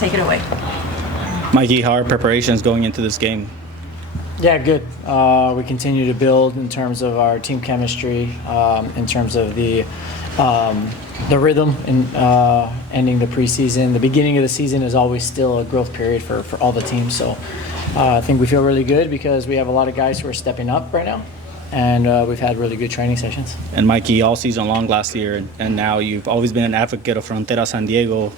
take it away. Mikey, how are preparations going into this game? Yeah, good. We continue to build in terms of our team chemistry, in terms of the rhythm in ending the preseason. The beginning of the season is always still a growth period for all the teams. So I think we feel really good because we have a lot of guys who are stepping up right now. And we've had really good training sessions. And Mikey, all season long last year, and now you've always been an advocate of Frontera San Diego,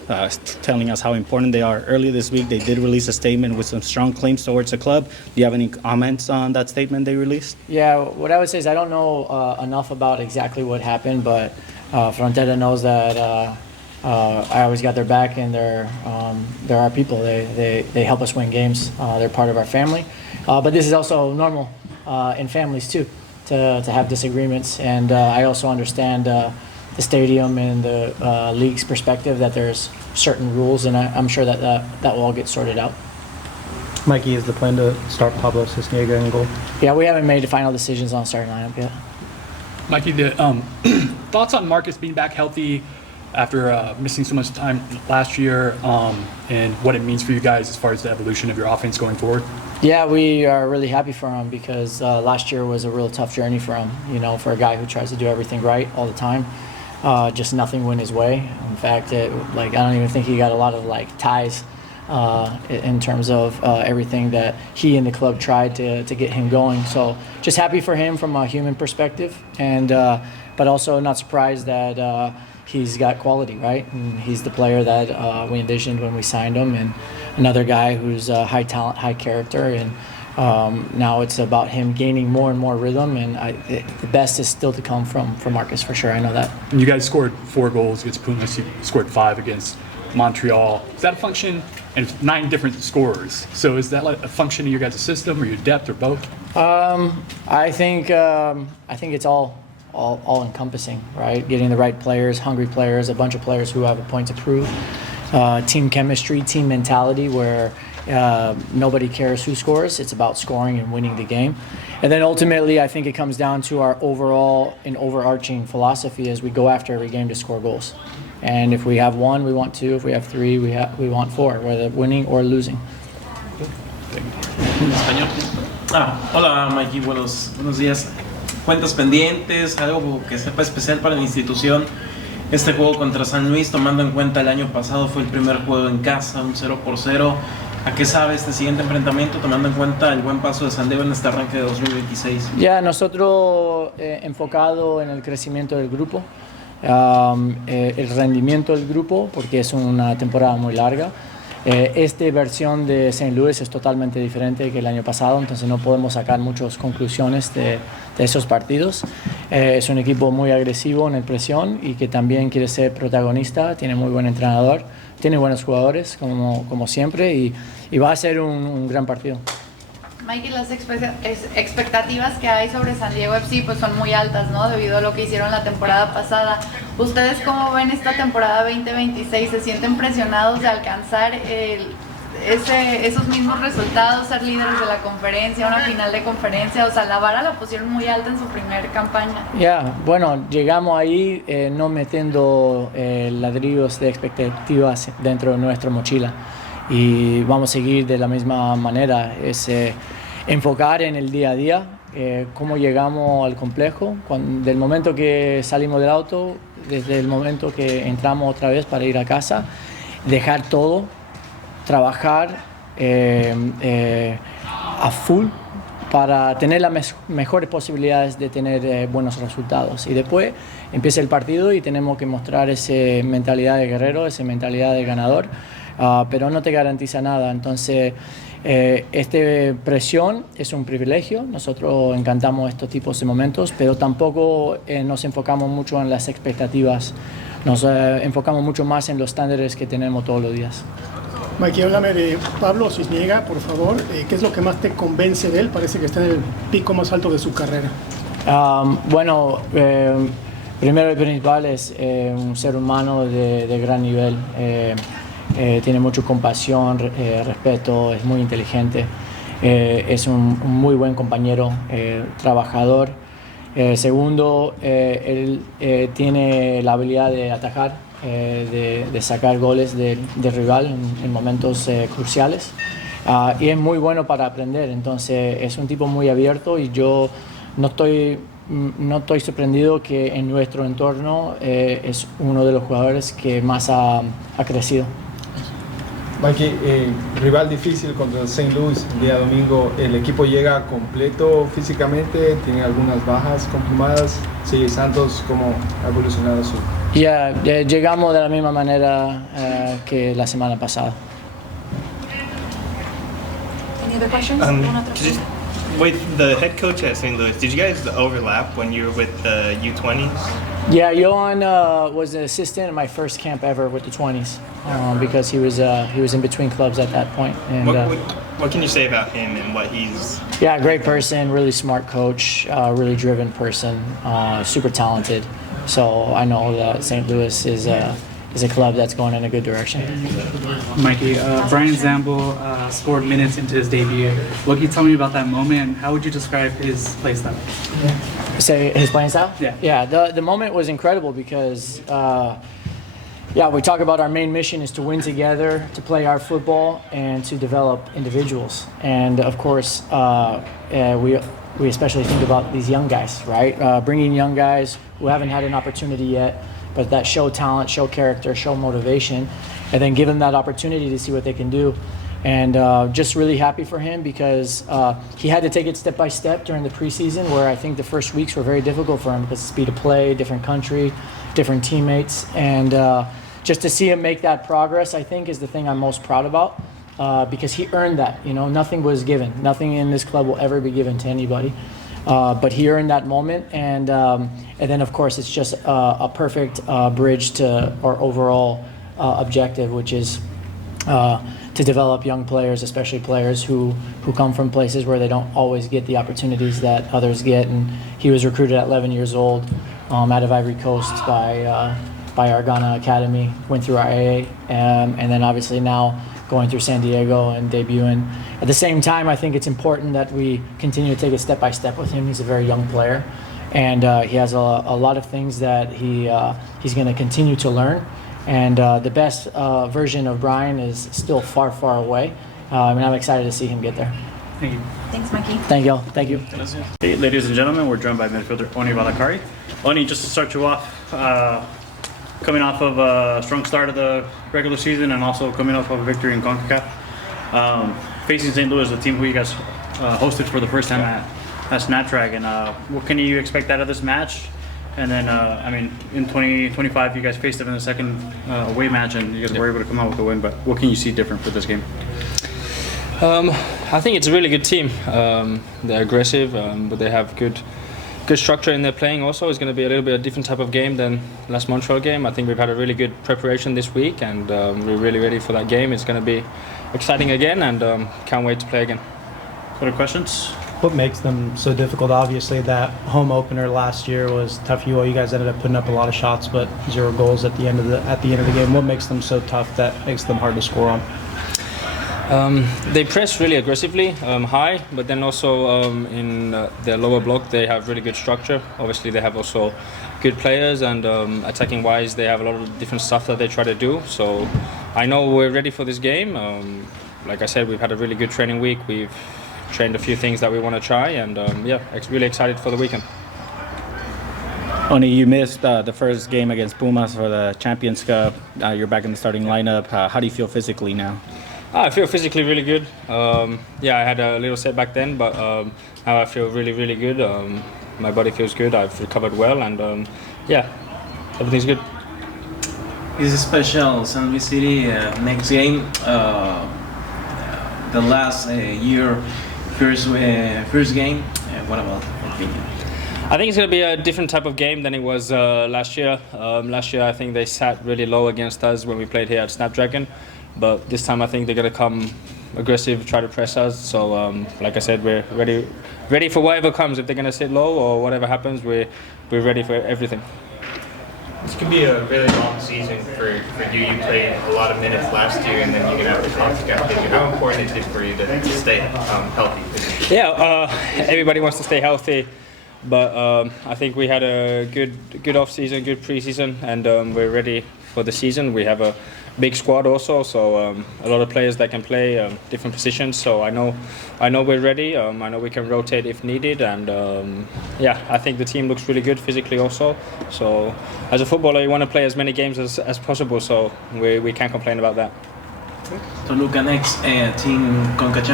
telling us how important they are. Earlier this week, they did release a statement with some strong claims towards the club. Do you have any comments on that statement they released? Yeah, what I would say is I don't know enough about exactly what happened, but Frontera knows that I always got their back, and they're our people. They help us win games. They're part of our family. But this is also normal in families too, to have disagreements. And I also understand the stadium and the league's perspective that there's certain rules, and I'm sure that will all get sorted out. Mikey, is the plan to start Pablo Sisniega in goal? Yeah, we haven't made the final decisions on starting lineup yet. Mikey, the thoughts on Marcus being back healthy after missing so much time last year, and what it means for you guys as far as the evolution of your offense going forward? Yeah, we are really happy for him because last year was a real tough journey for him, for a guy who tries to do everything right all the time. Just nothing went his way. In fact, I don't even think he got a lot of ties in terms of everything that he and the club tried to get him going. So just happy for him from a human perspective, and but also not surprised that he's got quality, right? And he's the player that we envisioned when we signed him, and another guy who's high talent, high character, and now it's about him gaining more and more rhythm, and the best is still to come from Marcus, for sure. I know that. And you guys scored 4 goals against Pumas. You scored 5 against Montreal. Is that a function? And it's 9 different scorers. So is that a function of your guys' system, or your depth, or both? I think it's all encompassing, right? Getting the right players, hungry players, a bunch of players who have a point to prove. Team chemistry, team mentality, where nobody cares who scores. It's about scoring and winning the game. And then ultimately, I think it comes down to our overall and overarching philosophy as we go after every game to score goals. And if we have 1, we want 2. If we have 3, we want 4, whether winning or losing. Hola Mikey, buenos días. Cuentas pendientes, algo que sepa especial para la institución. Este juego contra San Luis, tomando en cuenta el año pasado fue el primer juego en casa, un 0-0. ¿A qué sabe este siguiente enfrentamiento, tomando en cuenta el buen paso de San Diego en este arranque de 2026? Ya, nosotros enfocado en el crecimiento del grupo, el rendimiento del grupo, porque es una temporada muy larga. Esta versión de St. Louis es totalmente diferente que el año pasado, entonces no podemos sacar muchas conclusiones de esos partidos. Es un equipo muy agresivo en el presión y que también quiere ser protagonista, tiene muy buen entrenador, tiene buenos jugadores como siempre, y va a ser un gran partido. Mikey, las expectativas que hay sobre San Diego FC pues son muy altas, ¿no? Debido a lo que hicieron la temporada pasada. ¿Ustedes cómo ven esta temporada 2026? ¿Se sienten presionados de alcanzar esos mismos resultados, ser líderes de la conferencia, una final de conferencia? O sea, la vara la pusieron muy alta en su primer campaña. Bueno, llegamos ahí no metiendo ladrillos de expectativas dentro de nuestra mochila. Y vamos a seguir de la misma manera, es enfocar en el día a día, cómo llegamos al complejo, del momento que salimos del auto, desde el momento que entramos otra vez para ir a casa, dejar todo, trabajar a full para tener las mejores posibilidades de tener buenos resultados. Y después empieza el partido y tenemos que mostrar esa mentalidad de guerrero, esa mentalidad de ganador. Pero no te garantiza nada, entonces esta presión es un privilegio, nosotros encantamos estos tipos de momentos, pero tampoco nos enfocamos mucho en las expectativas, nos enfocamos mucho más en los estándares que tenemos todos los días. Mikey, háblame de Pablo Sisniega, por favor. ¿Qué es lo que más te convence de él? Parece que está en el pico más alto de su carrera. Bueno, primero y principal es un ser humano de gran nivel. Tiene mucha compasión, respeto, es muy inteligente, es un muy buen compañero, trabajador. Segundo, él tiene la habilidad de atajar de sacar goles de rival en momentos cruciales. Y es muy bueno para aprender, entonces es un tipo muy abierto y yo no estoy sorprendido que en nuestro entorno es uno de los jugadores que más ha crecido. Mikey, rival difícil contra el St. Louis el día domingo. ¿El equipo llega completo físicamente? ¿Tiene algunas bajas confirmadas? Sí, Santos, ¿cómo ha evolucionado su...? Llegamos de la misma manera que la semana pasada. Any other questions? With the head coach at St. Louis, did you guys overlap when you were with the U20s? Yeah, Johan was an assistant in my first camp ever with the 20s because he was in between clubs at that point. And What can you say about him and what he's... Yeah, great person, really smart coach, really driven person, super talented. So I know that St. Louis is a club that's going in a good direction. Mikey, Brian Zambo scored minutes into his debut. What can you tell me about that moment? How would you describe his play style? Say his playing style? Yeah. Yeah, the moment was incredible because, we talk about our main mission is to win together, to play our football, and to develop individuals. And of course, we especially think about these young guys, right? Bringing young guys who haven't had an opportunity yet, but that show talent, show character, show motivation, and then give them that opportunity to see what they can do. And just really happy for him because he had to take it step by step during the preseason, where I think the first weeks were very difficult for him because speed of play, different country, different teammates, and just to see him make that progress, I think, is the thing I'm most proud about because he earned that. You know, nothing was given. Nothing in this club will ever be given to anybody. But he earned that moment, and then of course it's just a perfect bridge to our overall objective, which is to develop young players, especially players who come from places where they don't always get the opportunities that others get. And he was recruited at 11 years old out of Ivory Coast by our Ghana Academy, went through our AA, and then obviously now going through San Diego and debuting. At the same time, I think it's important that we continue to take it step by step with him. He's a very young player, and he has a lot of things that he's going to continue to learn. And the best version of Brian is still far, far away. And I'm excited to see him get there. Thank you. Thanks, Mikey. Thank you all. Thank you. Hey, ladies and gentlemen, we're joined by midfielder Onni Valakari. Onni, just to start you off, coming off of a strong start of the regular season and also coming off of a victory in CONCACAF, facing St. Louis, the team who you guys hosted for the first time at Snapdragon. What can you expect out of this match? And then, in 2025, you guys faced them in the second away match, and you guys were able to come out with a win. But what can you see different for this game? I think it's a really good team. They're aggressive, but they have good structure in their playing. Also, it's going to be a little bit a different type of game than last Montreal game. I think we've had a really good preparation this week, and we're really ready for that game. It's going to be exciting again, and can't wait to play again. Other questions? What makes them so difficult? Obviously, that home opener last year was tough. You guys ended up putting up a lot of shots, but 0 goals at the end of the game. What makes them so tough that makes them hard to score on? They press really aggressively high, but then also in their lower block they have really good structure. Obviously they have also good players, and attacking wise they have a lot of different stuff that they try to do. So I know we're ready for this game. Like I said, we've had a really good training week. We've trained a few things that we want to try, and really excited for the weekend. Onni, you missed the first game against Pumas for the Champions Cup. You're back in the starting lineup. How do you feel physically now? I feel physically really good. I had a little setback then, but now I feel really, really good. My body feels good. I've recovered well, and everything's good. It's a special San Luis City next game. The last year, first game. What about opinion? I think it's going to be a different type of game than it was last year. Last year, I think they sat really low against us when we played here at Snapdragon. But this time I think they're going to come aggressive, try to press us. So like I said, we're ready for whatever comes. If they're going to sit low or whatever happens, we're ready for everything. This could be a really long season for you. You played a lot of minutes last year, and then you're going to have the CONCACAF debut. How important is it for you to stay healthy? Everybody wants to stay healthy. But I think we had a good off season, good preseason, and we're ready for the season. We have a big squad also, so a lot of players that can play different positions. So I know we're ready. I know we can rotate if needed, and I think the team looks really good physically also. So as a footballer, you want to play as many games as possible. So we can't complain about that. Toluca next team CONCACAF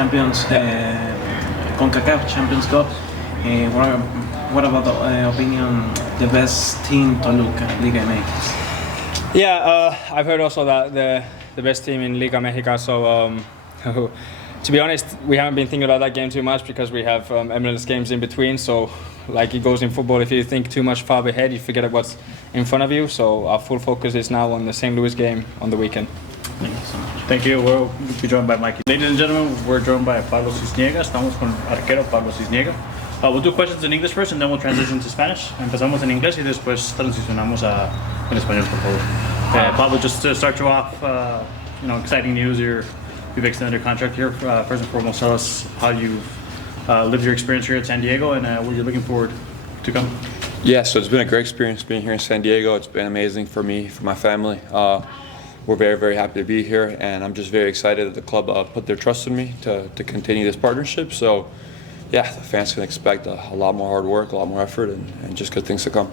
Champions Cup. What about the opinion? The best team Toluca Liga MX. Yeah, I've heard also that the best team in Liga Mexica. So to be honest, we haven't been thinking about that game too much because we have MLS games in between. So like it goes in football, if you think too much far ahead, you forget what's in front of you. So our full focus is now on the St. Louis game on the weekend. Thank you so much. Thank you. We'll be joined by Mikey. Ladies and gentlemen, we're joined by Pablo Sisniega. Estamos con arquero Pablo Sisniega. We'll do questions in English first and then we'll transition to Spanish. Empezamos en inglés y después transicionamos en español, por favor. Pablo, just to start you off, exciting news. You've extended your contract here. First and foremost, tell us how you've lived your experience here at San Diego and what you're looking forward to come. Yeah, so it's been a great experience being here in San Diego. It's been amazing for me, for my family. We're very, very happy to be here, and I'm just very excited that the club put their trust in me to continue this partnership. So, yeah, the fans can expect a lot more hard work, a lot more effort, and just good things to come.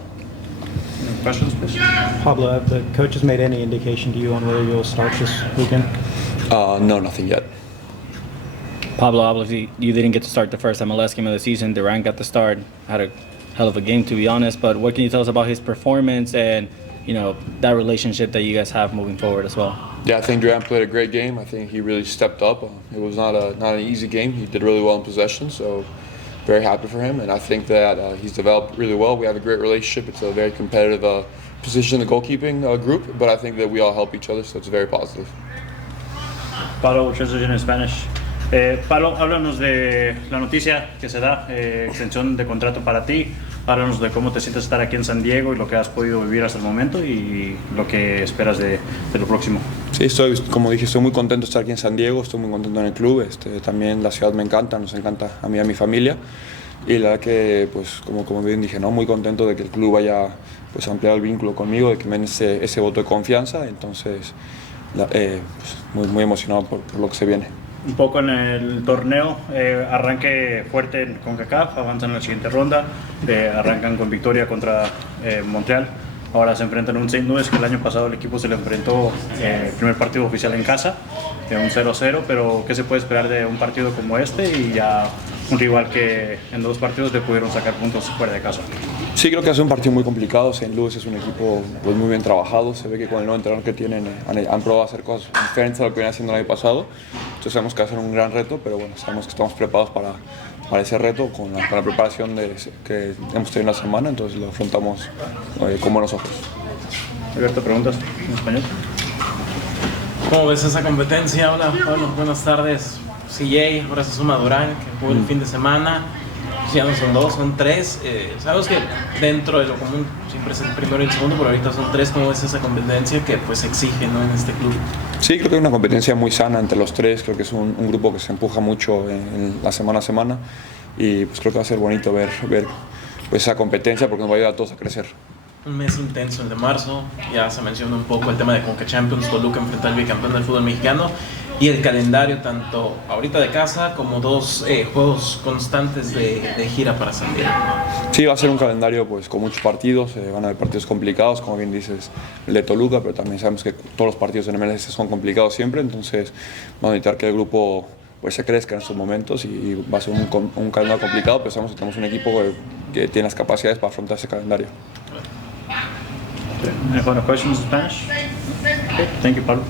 Questions, please? Pablo, have the coaches made any indication to you on whether you'll start this weekend? No, nothing yet. Pablo, obviously, you didn't get to start the first MLS game of the season. Durant got the start, had a hell of a game, to be honest. But what can you tell us about his performance and that relationship that you guys have moving forward as well? Yeah, I think Durant played a great game. I think he really stepped up. It was not an easy game. He did really well in possession, so very happy for him. And I think that he's developed really well. We have a great relationship. It's a very competitive position in the goalkeeping group, but I think that we all help each other, so it's very positive. Pablo, we'll transition in Spanish. Pablo, háblanos de la noticia que se da, extensión de contrato para ti. Háblanos de cómo te sientes estar aquí en San Diego y lo que has podido vivir hasta el momento y lo que esperas de lo próximo. Sí, como dije, estoy muy contento de estar aquí en San Diego, estoy muy contento en el club. También la ciudad me encanta, nos encanta a mí y a mi familia. Y la verdad que, pues, como bien dije, muy contento de que el club haya ampliado el vínculo conmigo, de que me den ese voto de confianza. Entonces, muy emocionado por lo que se viene. Un poco en el torneo, arranque fuerte en CONCACAF, avanzan en la siguiente ronda, arrancan con victoria contra Montreal, ahora se enfrentan a un St. Louis que el año pasado el equipo se le enfrentó el primer partido oficial en casa, un 0-0, pero ¿qué se puede esperar de un partido como este y ya un rival que en 2 partidos le pudieron sacar puntos fuera de casa? Sí, creo que es un partido muy complicado. St. Louis es un equipo muy bien trabajado. Se ve que con el nuevo entrenador que tienen han probado a hacer cosas diferentes a lo que venían haciendo el año pasado. Entonces sabemos que va a ser un gran reto, pero bueno, sabemos que estamos preparados para ese reto con la preparación que hemos tenido en la semana. Entonces lo afrontamos con buenos ojos. Alberto, ¿preguntas en español? ¿Cómo ves esa competencia? Hola, Pablo, buenas tardes. CJ, ahora se suma Durán, que jugó el fin de semana. Ya no son 2, son 3. Sabemos que dentro de lo común siempre es el primero y el segundo, pero ahorita son 3. ¿Cómo ves esa competencia que pues exige en este club? Sí, creo que es una competencia muy sana entre los 3. Creo que es un grupo que se empuja mucho en la semana a semana y pues creo que va a ser bonito ver pues esa competencia porque nos va a ayudar a todos a crecer. Un mes intenso el de marzo, ya se menciona un poco el tema de CONCACAF Champions, Toluca enfrenta al bicampeón del fútbol mexicano y el calendario tanto ahorita de casa como 2 juegos constantes de gira para San Diego. Sí, va a ser un calendario pues con muchos partidos, van a haber partidos complicados, como bien dices, el de Toluca, pero también sabemos que todos los partidos en MLS son complicados siempre, entonces vamos a necesitar que el grupo pues se crezca en estos momentos y va a ser un calendario complicado, pero sabemos que tenemos un equipo que tiene las capacidades para afrontar ese calendario. Any final questions in Spanish? Okay, thank you, Pablo.